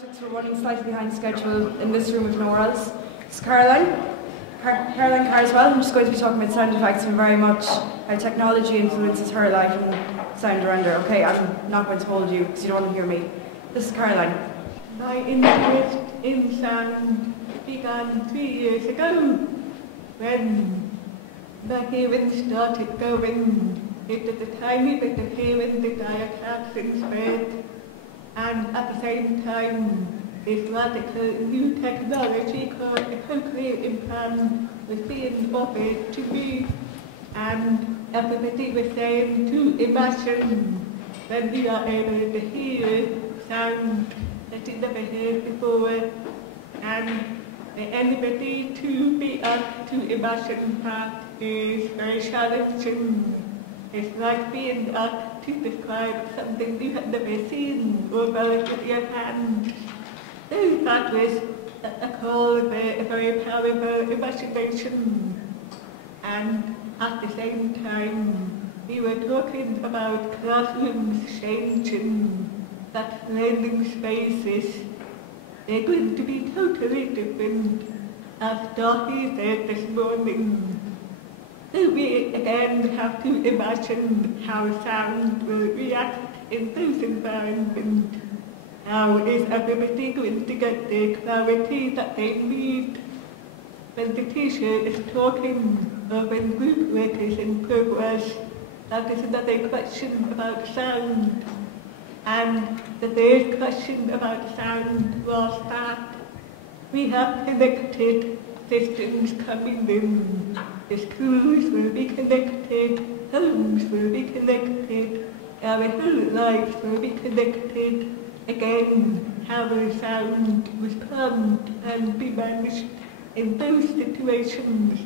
Since we're running slightly behind schedule in this room with nowhere else. It's Caroline. Caroline Carswell. I'm just going to be talking about sound effects and very much how technology influences her life and sound around her. Okay, I'm not going to hold you because you don't want to hear me. This is Caroline. My interest in sound began 3 years ago when my hearing started going. It was a tiny bit of hearing that I had had since birth. And at the same time, this radical new technology called the Cochlear implant was being offered to me. And everybody was saying to imagine when we are able to hear sound that you never heard before. And anybody to be asked to imagine that is very challenging. It's like being asked to describe something you have never seen or felt with your hands. So that was a call for a very powerful imagination. And at the same time, we were talking about classrooms changing, that learning spaces. They're going to be totally different, as Dorothy said this morning. So we again have to imagine how sound will react in those environments. How is everybody going to get the clarity that they need? When the teacher is talking or when group work is in progress, that is another question about sound. And the third question about sound was that we have connected systems coming in. The schools will be connected, homes will be connected, our whole lives will be connected. Again, how will sound respond and be managed in those situations?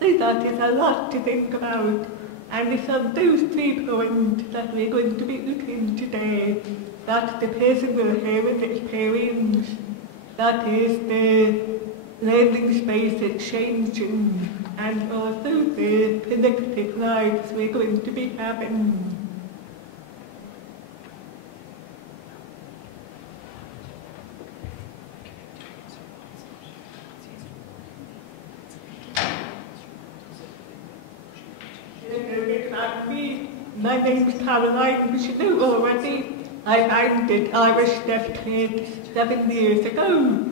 So that is a lot to think about. And it's on those 3 points that we're going to be looking today, that the person will have an experience, that is the learning space is changing, and also the connected lives we're going to be having. My name is Caroline, which you know already. I founded Irish Deaf Kids 7 years ago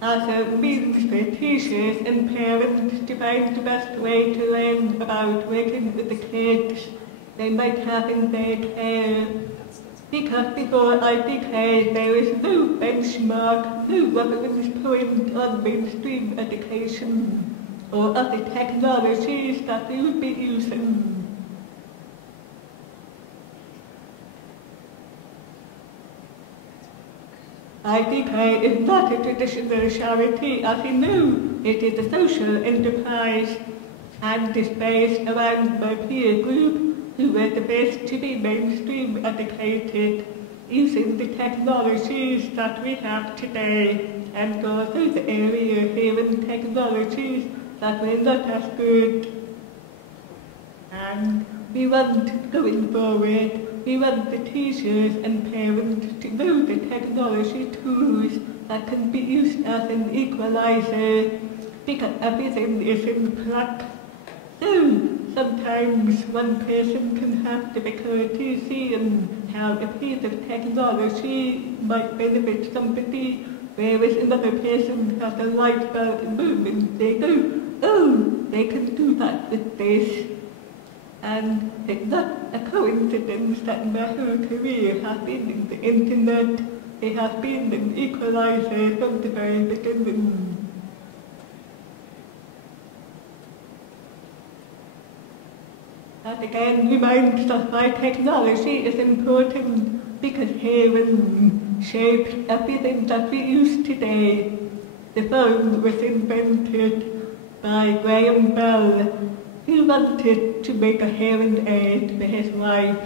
as a means for teachers and parents to find the best way to learn about working with the kids they might have in their care. Because before I became, there is no benchmark, no reference point on mainstream education or other technologies that we would be using. IDK is not a traditional charity, as you know. It is a social enterprise and is based around my peer group who were the best to be mainstream educated using the technologies that we have today and also the area here in technologies that were not as good. And we want, going forward, we want the teachers and parents to know the technology tools that can be used as an equalizer, because everything is in flux. So sometimes one person can have difficulty seeing how a piece of technology might benefit somebody, whereas another person has a light bulb moment. They go, oh, they can do that with this. And it's not a coincidence that my whole career has been in the internet. It has been an equalizer from the very beginning. That again reminds us why technology is important, because hearing shapes everything that we use today. The phone was invented by Graham Bell. He wanted to make a hearing aid for his wife,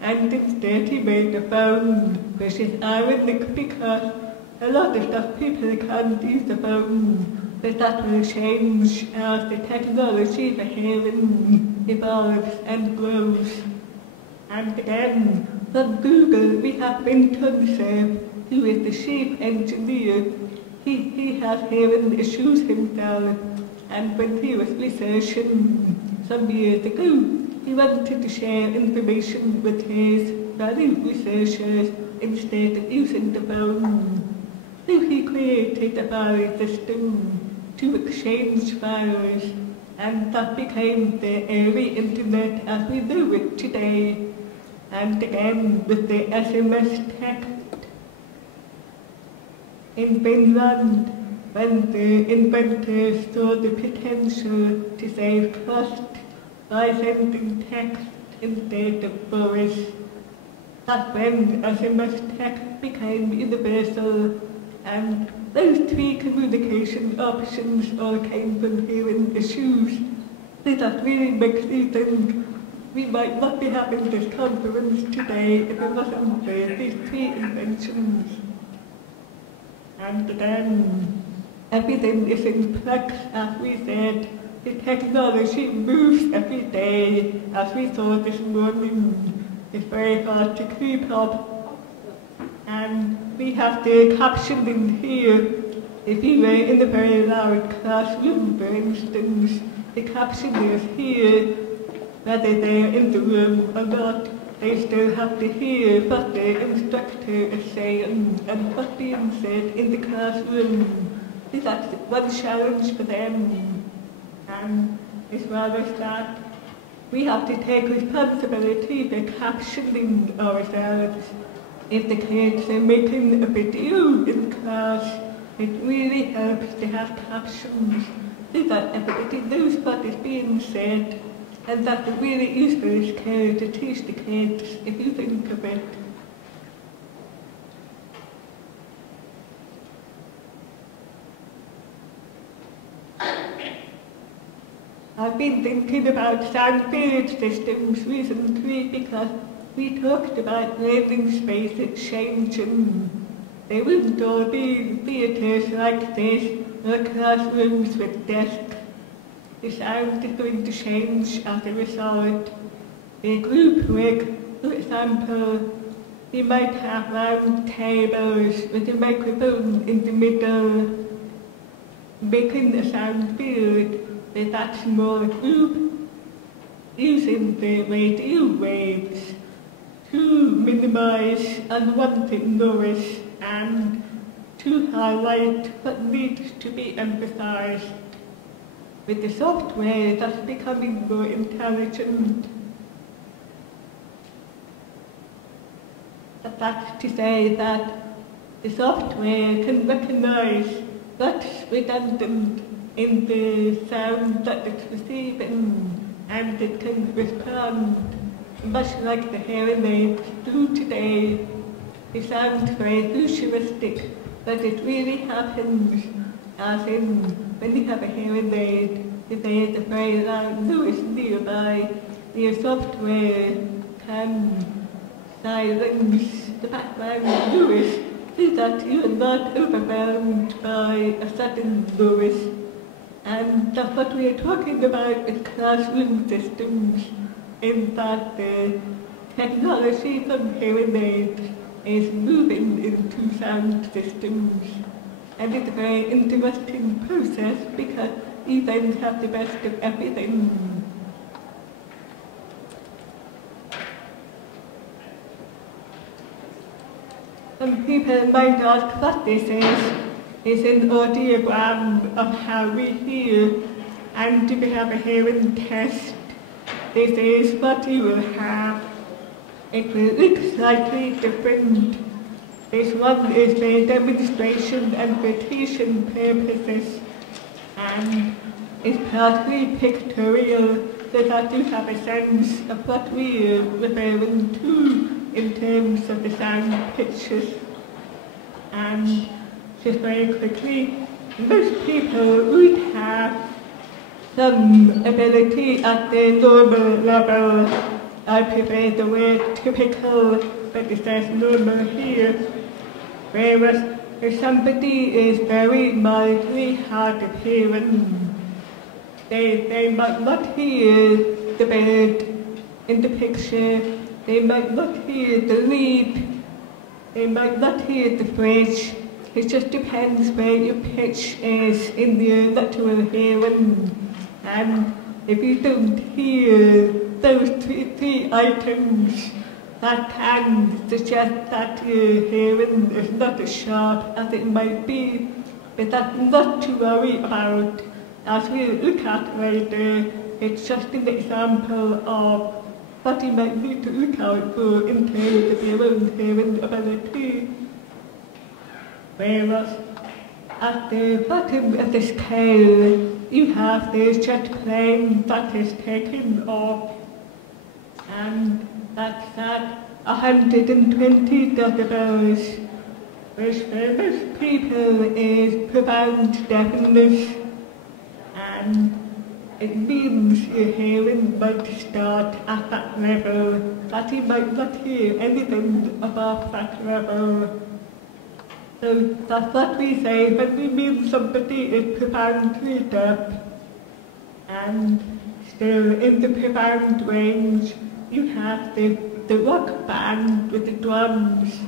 and instead he made a phone, which is ironic because a lot of stuff people can't use the phone, but that will change as the technology for hearing evolves and grows. And again, from Google we have been concept who is the chief engineer, he has hearing issues himself, and when he was researching some years ago, he wanted to share information with his fellow researchers instead of using the phone. So he created a file system to exchange files, and that became the early internet as we know it today. And again with the SMS text. In Finland, when the inventors saw the potential to save cost by sending text instead of voice, that's when SMS text became universal, and those three communication options all came from hearing issues. So that really makes me think we might not be having this conference today if it wasn't for these three inventions. And then everything is in flux, as we said. The technology moves every day, as we saw this morning. It's very hard to keep up. And we have the captioning here. If you were in a very loud classroom, for instance, the captioners here, whether they're in the room or not, they still have to hear what the instructor is saying and what's being said in the classroom. So that's one challenge for them. And as well as that, we have to take responsibility for captioning ourselves. If the kids are making a video in class, it really helps to have captions so that everybody knows what is being said. And that's a really useful skill to teach the kids, if you think of it. I've been thinking about sound-field systems recently because we talked about learning spaces changing. They wouldn't all be theatres like this or classrooms with desks. The sound is going to change as a result. The group work, for example, we might have round tables with a microphone in the middle, making a sound field with that small group, using the radio waves to minimize unwanted noise and to highlight what needs to be emphasized. With the software that's becoming more intelligent. That's to say that the software can recognize what's redundant in the sound that it's receiving, and it can respond, much like the hearing aids do today. It sounds very futuristic, but it really happens, as in when you have a hearing aid, if there is a very loud noise nearby, your software can silence the background noise so that you are not overwhelmed by a sudden noise. And that's what we are talking about with classroom systems, in that the technology from hearing aids is moving into sound systems. And it's a very interesting process because you then have the best of everything. Some people might ask what this is. It's an audiogram of how we hear, and if you have a hearing test, this is what you will have. It will look slightly different. This one is for demonstration and for teaching purposes, and is partly pictorial so that you have a sense of what we are referring to in terms of the sound pictures. And just very quickly, most people would have some ability at the normal level. I prefer the word typical, but it says normal here. Whereas if somebody is very mildly hard of hearing, they might not hear the bird in the picture, they might not hear the leaf they might not hear the bridge. It just depends where your pitch is in the ear that you will hear. And if you don't hear those three items, that can suggest that your hearing is not as sharp as it might be. But that's not to worry about. As we look at later, it's just an example of what you might need to look out for in terms of your own hearing ability. Whereas at the bottom of the scale, you have the jet plane that is taken off, and that's at 120 decibels, which for most people is profound deafness, and it means your hearing might start at that level, that you might not hear anything above that level. So that's what we say when we mean somebody is profoundly deaf. And still in the profound range, you have the rock band with the drums,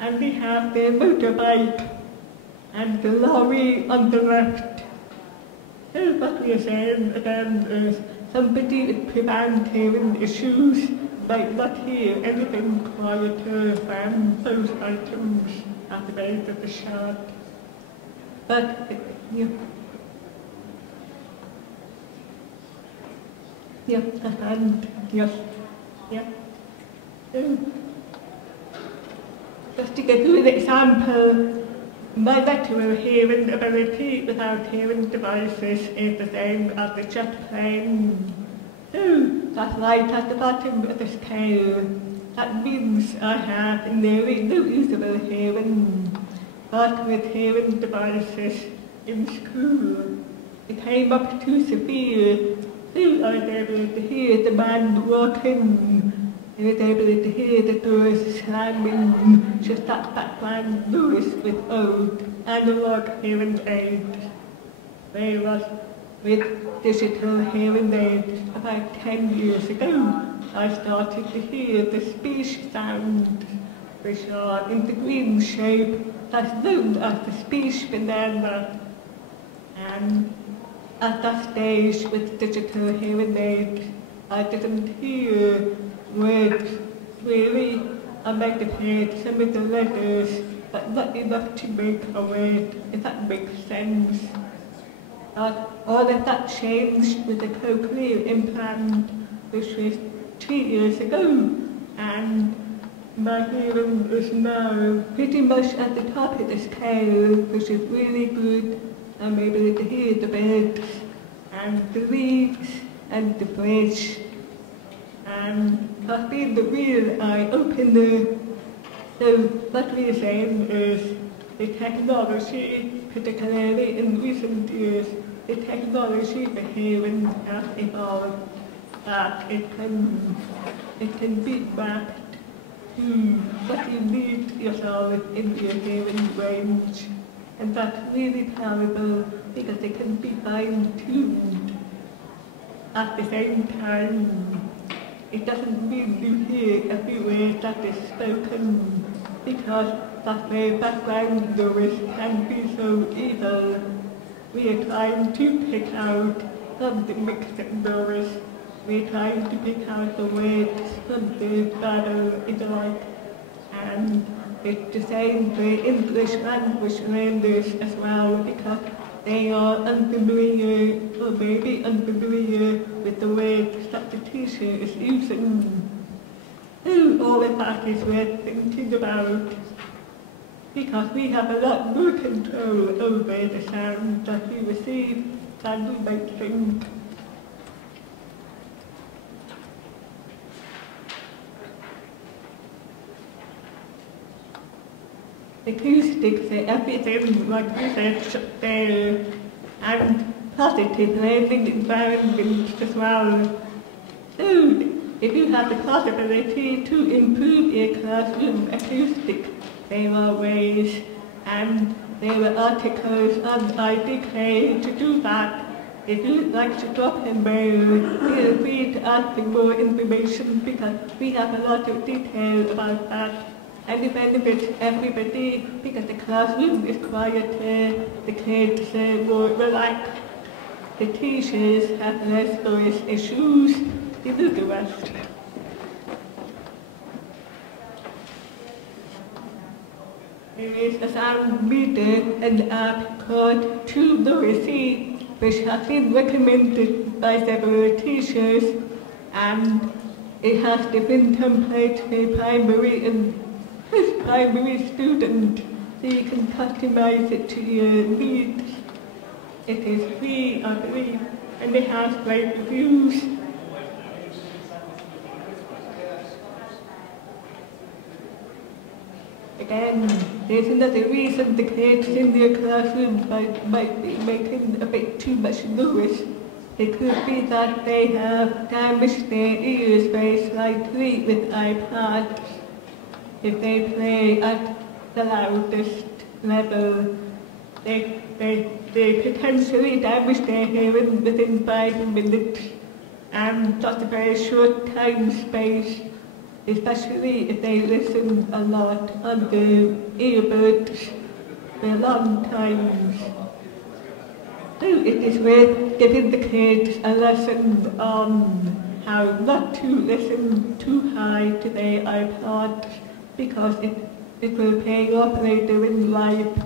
and we have the motorbike and the lorry on the left. So what we are saying again is somebody with profound hearing issues might not hear anything quieter than those items at the base of the chart. But, and, yes, yeah. So, just to give you an example, my lateral hearing ability without hearing devices is the same as the jet plane. So, that's right at the bottom of the scale. That means I have nearly no usable hearing, but with hearing devices in school, it came up too severe. So I was able to hear the man walking, I was able to hear the doors slamming, just that background noise with old analog hearing aids. Whereas with digital hearing aids about 10 years ago, I started to hear the speech sounds, which are in the green shape, that's known as the speech banana. And at that stage, with digital hearing aids, I didn't hear words really. I might have heard some of the letters, but not enough to make a word, if that makes sense. All of that changed with the Cochlear implant, which was 2 years ago, and my hearing is now pretty much at the top of the scale, which is really good. I'm able to hear the birds and the leaves and the bridge, and that's been the real eye-opener. So what we're saying is the technology, particularly in recent years, the technology for hearing has evolved, that it can be mapped to what you need yourself in your hearing range. And that's really powerful because it can be fine-tuned. At the same time, it doesn't mean you hear every word that is spoken, because that way background noise can be so evil. We are trying to pick out from the mixed noise. We're trying to pick out the words from the Bible, if you like, and it's the same for English language learners as well, because they are unfamiliar, or maybe unfamiliar with the words that the teacher is using. So all of that is worth thinking about, because we have a lot more control over the sound that we receive than we might think. Acoustics are everything, like we said, there, and positive learning environment as well. So, if you have the possibility to improve your classroom acoustics, there are ways, and there are articles on IDK to do that. If you'd like to drop a mail, feel free to ask for more information, because we have a lot of detail about that. and it benefits everybody because the classroom is quieter, the kids are more relaxed, the teachers have less voice issues, they do the rest. There is a sound meter and app called True Noisy, which has been recommended by several teachers, and it has different templates for primary and post-primary students, so you can customize it to your needs. It is free, I believe, and it has great reviews. Again, there's another reason the kids in their classroom might be making a bit too much noise. It could be that they have damaged their ears very slightly with iPads. If they play at the loudest level, they potentially damage their hearing within 5 minutes, and that's a very short time space, especially if they listen a lot on the earbuds for long times. So it is worth giving the kids a lesson on how not to listen too high to their iPods, because it will pay off later in life.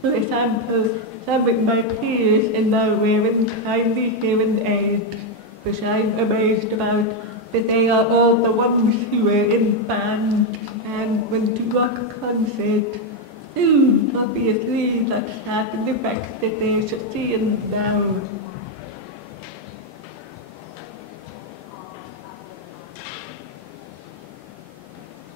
For example, some of my peers are now wearing tiny hearing aids, which I'm amazed about, but they are all the ones who were in bands and went to rock concerts. Obviously that's had an effect that they should see now.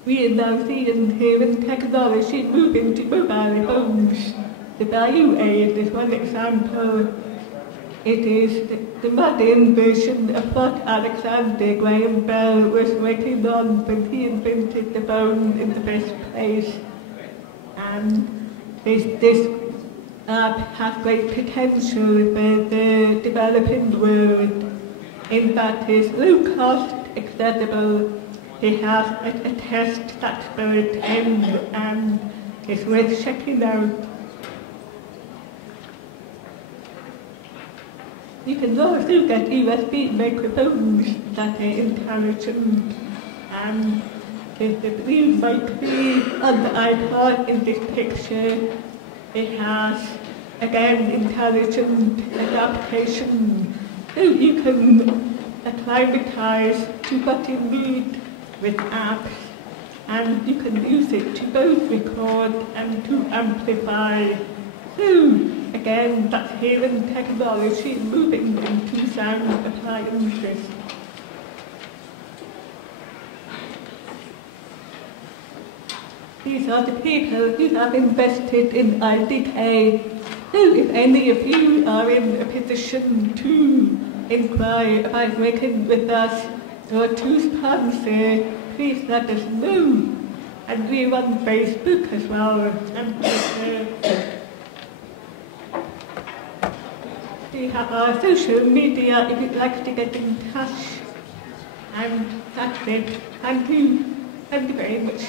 We are now seeing hearing technology move into mobile phones. The value aid is one example. It is the modern version of what Alexander Graham Bell was working on when he invented the phone in the first place. And this app has great potential for the developing world, in that it's low cost, accessible. It has a test that's built in, and it's worth checking out. You can also get USB microphones that are intelligent, and the blue mic be on the iPod in this picture. It has, again, intelligent adaptation, so you can acclimatize to what you need with apps, and you can use it to both record and to amplify. So, again, that's hearing technology moving into sound appliances. These are the people who have invested in IDK. So if any of you are in a position to inquire about working with us or to sponsor, please let us know. And we're on Facebook as well, and Twitter. We have our social media if you'd like to get in touch. And that's it. Thank you. Thank you very much.